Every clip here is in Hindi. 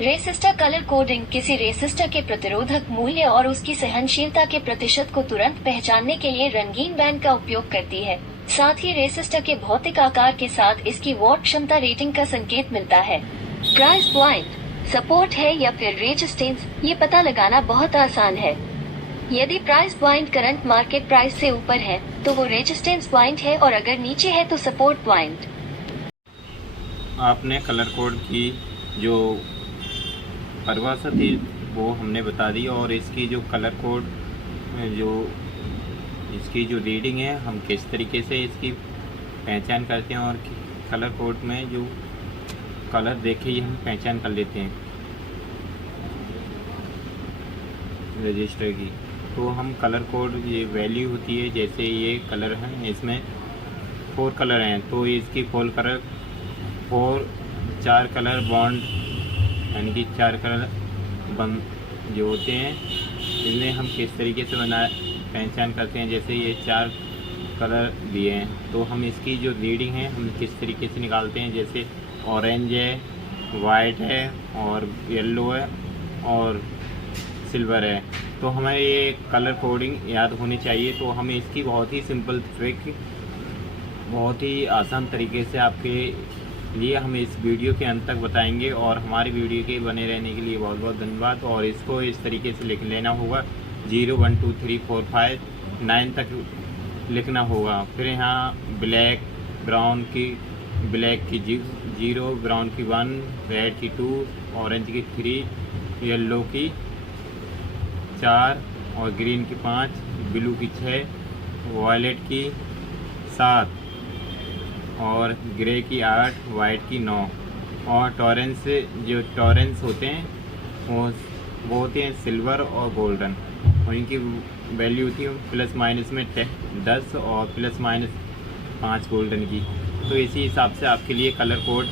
रेसिस्टर कलर कोडिंग किसी रेसिस्टर के प्रतिरोधक मूल्य और उसकी सहनशीलता के प्रतिशत को तुरंत पहचानने के लिए रंगीन बैंड का उपयोग करती है। साथ ही रेसिस्टर के भौतिक आकार के साथ इसकी वॉट क्षमता रेटिंग का संकेत मिलता है। प्राइस पॉइंट, सपोर्ट है या फिर रेजिस्टेंस, ये पता लगाना बहुत आसान है। यदि price point current market price से ऊपर है तो वो रेजिस्टेंस पॉइंट है और अगर नीचे है तो सपोर्ट पॉइंट। आपने कलर कोड की जो परिभाषा थी वो हमने बता दी, और इसकी जो कलर कोड जो इसकी जो रीडिंग है हम किस तरीके से इसकी पहचान करते हैं, और कलर कोड में जो कलर देखे ही हम पहचान कर लेते हैं रजिस्टर की। तो हम कलर कोड ये वैल्यू होती है, जैसे ये कलर हैं इसमें 4 कलर हैं तो इसकी 4 कलर बॉन्ड यानी कि 4 कलर बंद जो होते हैं इनमें हम किस तरीके से पहचान करते हैं। जैसे ये 4 कलर दिए हैं तो हम इसकी जो रीडिंग है हम किस तरीके से निकालते हैं। जैसे ऑरेंज है, वाइट है और येलो है और सिल्वर है, तो हमें ये कलर कोडिंग याद होनी चाहिए। तो हमें इसकी बहुत ही सिंपल ट्रिक बहुत ही आसान तरीके से आपके लिए हम इस वीडियो के अंत तक बताएंगे, और हमारी वीडियो के बने रहने के लिए बहुत बहुत धन्यवाद। और इसको इस तरीके से लिख लेना होगा, 0 1 2 3 4 5 9 तक लिखना होगा। फिर यहाँ ब्लैक की 0, ब्राउन की 1, रेड की 2, ऑरेंज की 3, येलो की 4 और ग्रीन की 5, ब्लू की 6, वायलेट की 7 और ग्रे की 8, वाइट की 9। और टॉरेंस होते हैं वो होते हैं सिल्वर और गोल्डन, और इनकी वैल्यू होती है प्लस माइनस में 10 और प्लस माइनस 5 गोल्डन की। तो इसी हिसाब से आपके लिए कलर कोड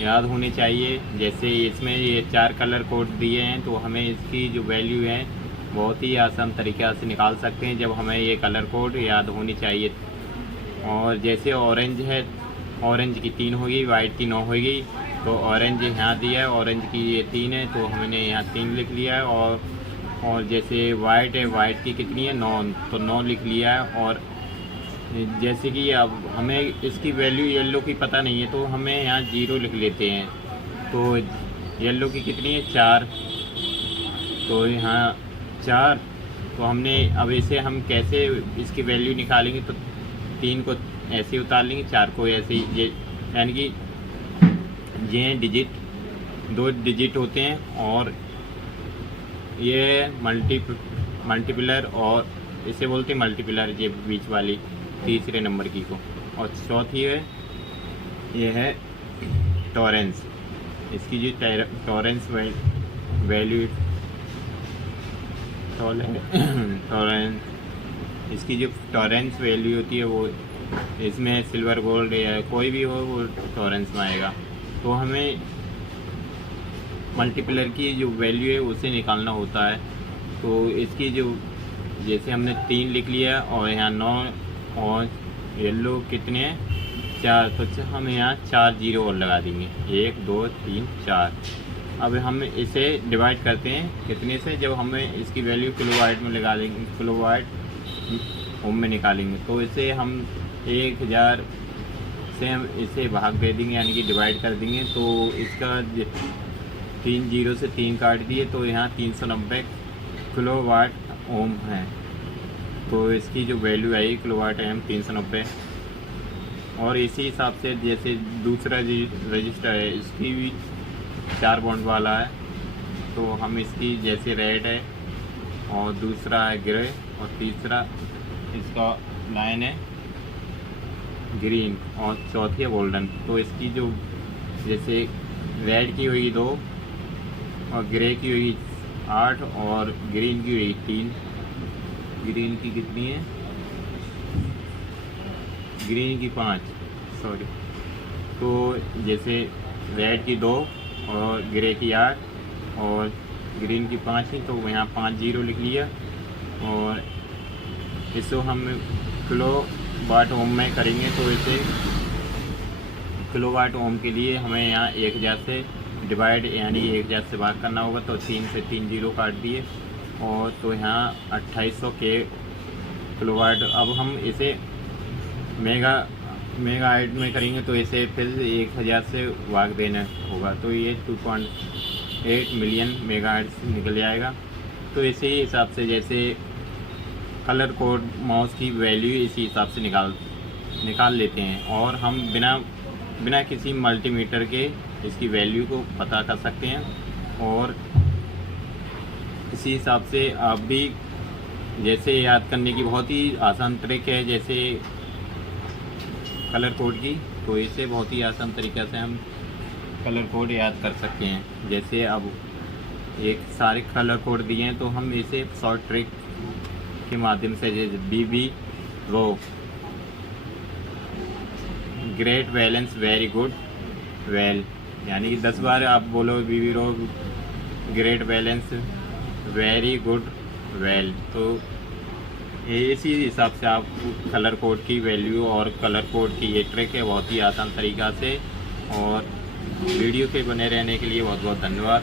याद होने चाहिए। जैसे इसमें ये 4 कलर कोड दिए हैं तो हमें इसकी जो वैल्यू है बहुत ही आसान तरीक़े से निकाल सकते हैं जब हमें ये कलर कोड याद होनी चाहिए। और जैसे ऑरेंज है, ऑरेंज की 3 होगी, वाइट की 9 होगी, तो ऑरेंज यहाँ दिया है, ऑरेंज की ये 3 है तो हमने यहाँ 3 लिख लिया है। और जैसे वाइट है, वाइट की कितनी है 9, तो 9 लिख लिया है। और जैसे कि अब हमें इसकी वैल्यू येलो की पता नहीं है तो हमें यहाँ 0 लिख लेते हैं। तो येलो की कितनी है 4, तो यहाँ 4, तो हमने अब इसे हम कैसे इसकी वैल्यू निकालेंगे, तो 3 को ऐसे उतार लेंगे, 4 को ऐसे ही, ये यानी कि ये डिजिट 2 डिजिट होते हैं, और ये मल्टीप्लर और इसे बोलते हैं मल्टीप्लर, ये बीच वाली तीसरे नंबर की को। और चौथी है ये है टॉरेंस। इसकी जो टॉरेंस वैल्यू टॉरेंस इसकी जो टॉरेंस वैल्यू होती है वो इसमें सिल्वर गोल्ड या कोई भी हो वो टॉरेंस में आएगा। तो हमें मल्टीप्लर की जो वैल्यू है उसे निकालना होता है। तो इसकी जो जैसे हमने 3 लिख लिया और यहाँ 9 और येलो कितने हैं 4, तो हम यहाँ 4 0 और लगा देंगे, 1 2 3 4। अब हम इसे डिवाइड करते हैं कितने से, जब हमें इसकी वैल्यू किलोवाट में लगा देंगे, किलोवाट ओम में निकालेंगे। तो इसे हम 1000 से हम इसे भाग दे देंगे यानी कि डिवाइड कर देंगे। तो इसका 3 0 से 3 काट दिए तो यहाँ 390 किलोवाट ओम है। तो इसकी जो वैल्यू आई किलोवाट एम 390। और इसी हिसाब से जैसे दूसरा रजिस्टर है इसकी भी 4 बॉन्ड वाला है, तो हम इसकी जैसे रेड है और दूसरा है ग्रे और तीसरा इसका लाइन है ग्रीन और चौथी है गोल्डन। तो इसकी जो जैसे रेड की हुई 2 और ग्रे की हुई 8 और ग्रीन की हुई 3। ग्रीन की कितनी है, ग्रीन की 5, सॉरी। तो जैसे रेड की 2 और ग्रे की 8 और ग्रीन की 5 ही, तो यहाँ 5 0 लिख लिया। और इसको हम किलोवाट ओम में करेंगे तो इसे किलोवाट ओम के लिए हमें यहाँ 1000 से डिवाइड यानी 1000 से भाग करना होगा, तो 3 से 3 जीरो काट दिए, और तो यहाँ 2800 किलोवाट। अब हम इसे मेगावाट में करेंगे तो इसे फिर 1000 से भाग देना होगा, तो ये 2.8 मिलियन मेगाहर्ट्ज़ निकल जाएगा। तो इसी हिसाब से जैसे कलर कोड माउस की वैल्यू इसी हिसाब से निकाल लेते हैं, और हम बिना किसी मल्टीमीटर के इसकी वैल्यू को पता कर सकते हैं। और इसी हिसाब से आप भी जैसे याद करने की बहुत ही आसान ट्रिक है जैसे कलर कोड की, तो इसे बहुत ही आसान तरीक़े से हम कलर कोड याद कर सकते हैं। जैसे अब एक सारे कलर कोड दिए हैं, तो हम इसे शॉर्ट ट्रिक के माध्यम से जैसे BB row great balance very good well, यानी कि 10 बार आप बोलो BB row great balance very good well, तो इसी हिसाब से आप कलर कोड की वैल्यू और कलर कोड की ये ट्रिक है बहुत ही आसान तरीक़ा से। और वीडियो के बने रहने के लिए बहुत बहुत धन्यवाद।